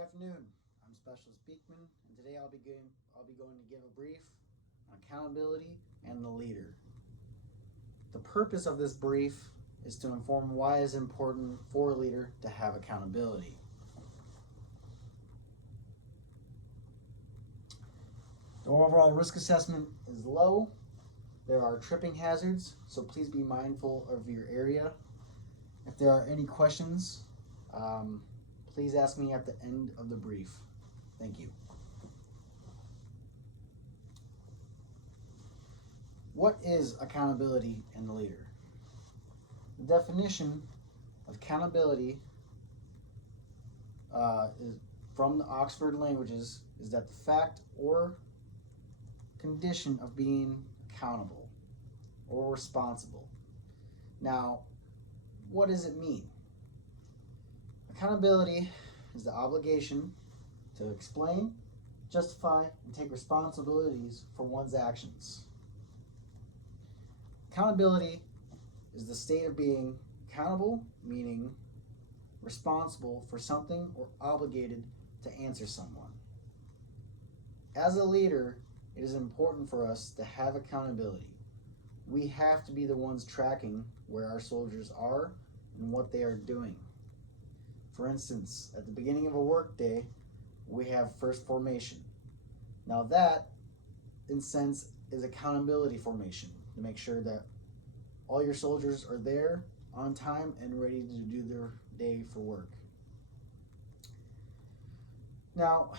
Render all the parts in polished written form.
afternoon. I'm Specialist Beekman, and today I'll be going to give a brief on accountability and the leader. The purpose of this brief is to inform why it's important for a leader to have accountability. The overall risk assessment is low. There are tripping hazards, so please be mindful of your area. If there are any questions, please ask me at the end of the brief. Thank you. What is accountability in the leader? The definition of accountability is from the Oxford Languages is that the fact or condition of being accountable or responsible. Now, what does it mean? Accountability is the obligation to explain, justify, and take responsibilities for one's actions. Accountability is the state of being accountable, meaning responsible for something or obligated to answer someone. As a leader, it is important for us to have accountability. We have to be the ones tracking where our soldiers are and what they are doing. For instance, at the beginning of a work day, we have first formation. Now that, in a sense, is accountability formation to make sure that all your soldiers are there on time and ready to do their day for work. Now,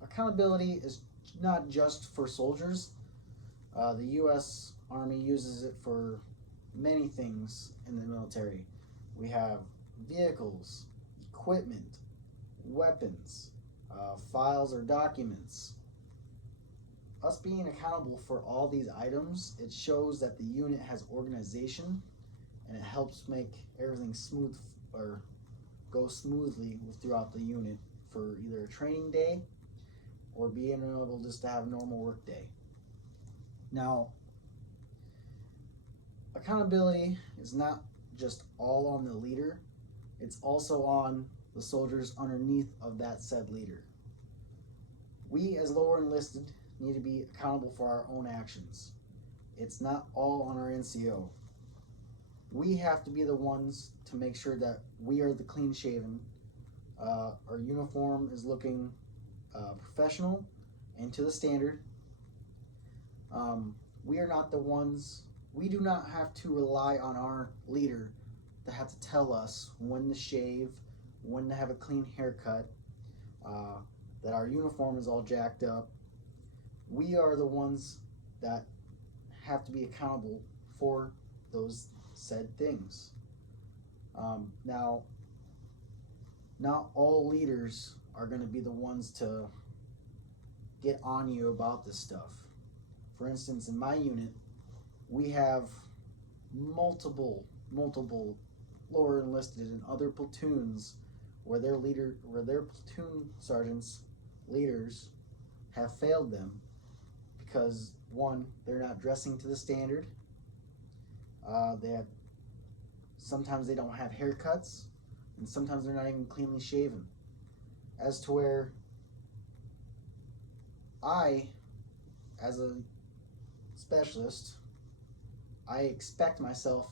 accountability is not just for soldiers. The U.S. Army uses it for many things in the military. We have vehicles, equipment, weapons, files or documents. Us being accountable for all these items, it shows that the unit has organization and it helps make everything smooth or go smoothly throughout the unit for either a training day or being able just to have a normal work day. Now, accountability is not just all on the leader, it's also on the soldiers underneath of that said leader. We as lower enlisted need to be accountable for our own actions. It's not all on our NCO. We have to be the ones to make sure that we are the clean shaven, our uniform is looking professional and to the standard. We are not the ones, we do not have to rely on our leader to have to tell us when to shave, when to have a clean haircut, that our uniform is all jacked up. We are the ones that have to be accountable for those said things. Now, not all leaders are going to be the ones to get on you about this stuff. For instance, in my unit, we have multiple lower enlisted and other platoons where their platoon sergeants, leaders, have failed them because one, they're not dressing to the standard. Sometimes they don't have haircuts, and sometimes they're not even cleanly shaven. As to where I, as a specialist, I expect myself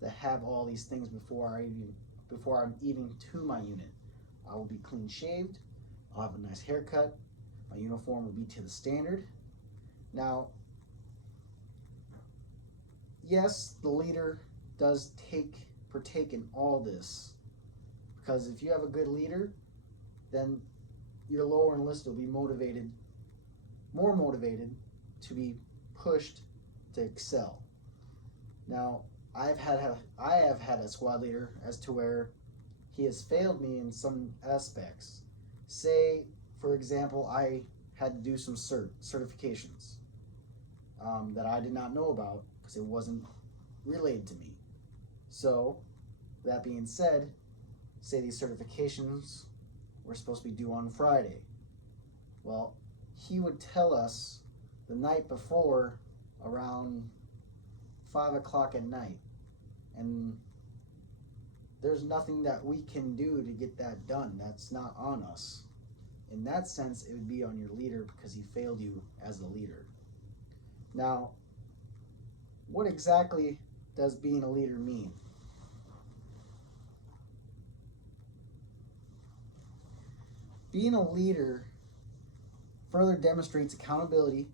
to have all these things before I'm even to my unit. I will be clean shaved, I'll have a nice haircut, my uniform will be to the standard. Now, yes, the leader does partake in all this, because if you have a good leader, then your lower enlisted will be more motivated to be pushed to excel. Now, I have had a squad leader as to where he has failed me in some aspects. Say, for example, I had to do some certifications that I did not know about because it wasn't relayed to me. So, that being said, say these certifications were supposed to be due on Friday. Well, he would tell us the night before around 5 o'clock at night, and there's nothing that we can do to get that done. That's not on us. In that sense, it would be on your leader because he failed you as a leader. Now, what exactly does being a leader mean? Being a leader further demonstrates accountability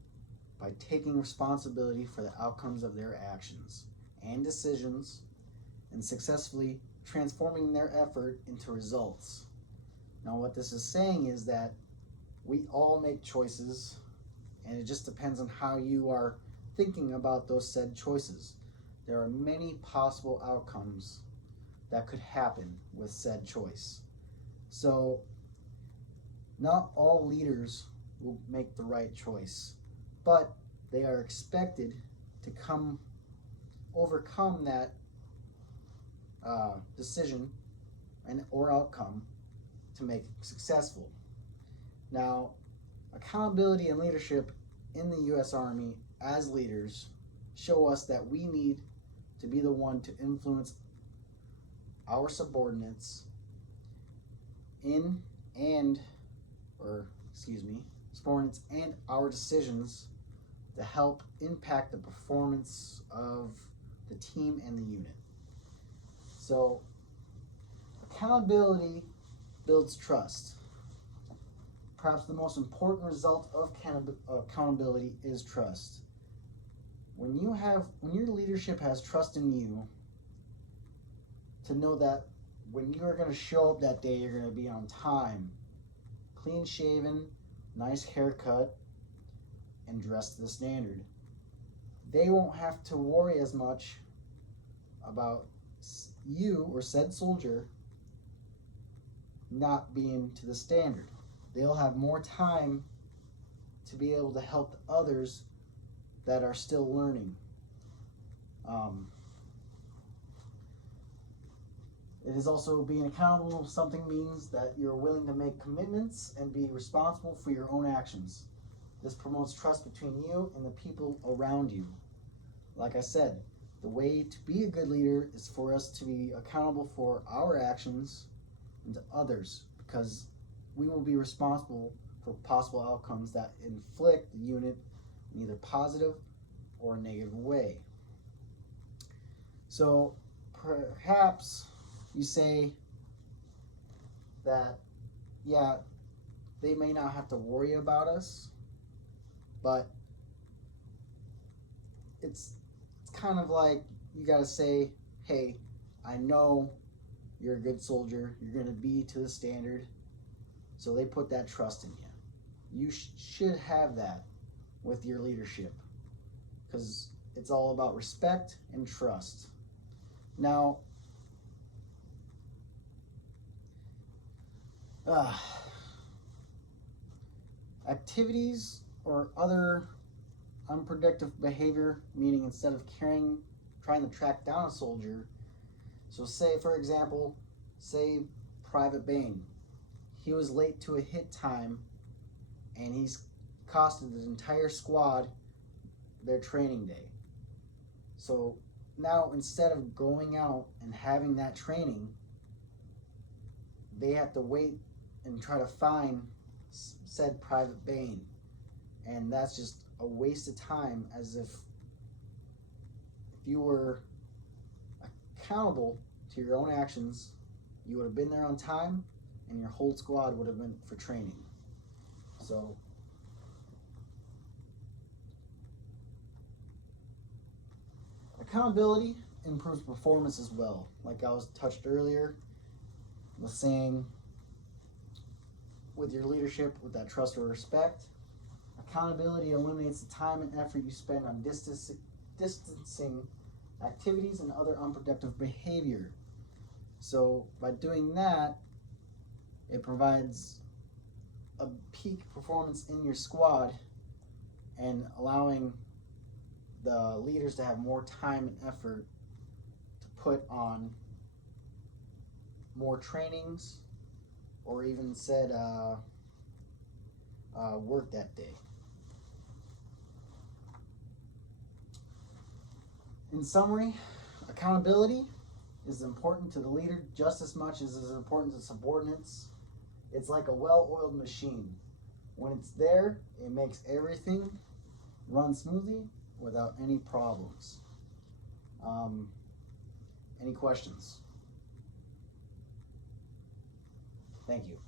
by taking responsibility for the outcomes of their actions and decisions and successfully transforming their effort into results. Now, what this is saying is that we all make choices, and it just depends on how you are thinking about those said choices. There are many possible outcomes that could happen with said choice. So, not all leaders will make the right choice, but they are expected to overcome that decision or outcome to make it successful. Now, accountability and leadership in the U.S. Army as leaders show us that we need to be the one to influence our subordinates subordinates and our decisions to help impact the performance of the team and the unit. So, accountability builds trust. Perhaps the most important result of accountability is trust. When your leadership has trust in you to know that when you are going to show up that day, you're going to be on time, clean shaven, nice haircut, and dressed to the standard. They won't have to worry as much about you or said soldier not being to the standard. They'll have more time to be able to help the others that are still learning. It is also being accountable. Something means that you're willing to make commitments and be responsible for your own actions. This promotes trust between you and the people around you. Like I said, the way to be a good leader is for us to be accountable for our actions and to others, because we will be responsible for possible outcomes that inflict the unit in either positive or a negative way. So perhaps you say that, yeah, they may not have to worry about us, but it's kind of like you got to say, hey, I know you're a good soldier, you're going to be to the standard, so they put that trust in you. You should have that with your leadership, because it's all about respect and trust. Now, activities or other unproductive behavior, meaning instead of trying to track down a soldier. So say, for example, Private Bain. He was late to a hit time, and he's costed the entire squad their training day. So now, instead of going out and having that training, they have to wait and try to find said Private Bain. And that's just a waste of time, as if you were accountable to your own actions, you would have been there on time, and your whole squad would have been for training. So accountability improves performance as well. Like I was touched earlier, was saying with your leadership, with that trust or respect, accountability eliminates the time and effort you spend on distancing activities and other unproductive behavior. So by doing that, it provides a peak performance in your squad and allowing the leaders to have more time and effort to put on more trainings or even said work that day. In summary, accountability is important to the leader just as much as is important to subordinates. It's like a well-oiled machine. When it's there, it makes everything run smoothly without any problems. Any questions? Thank you.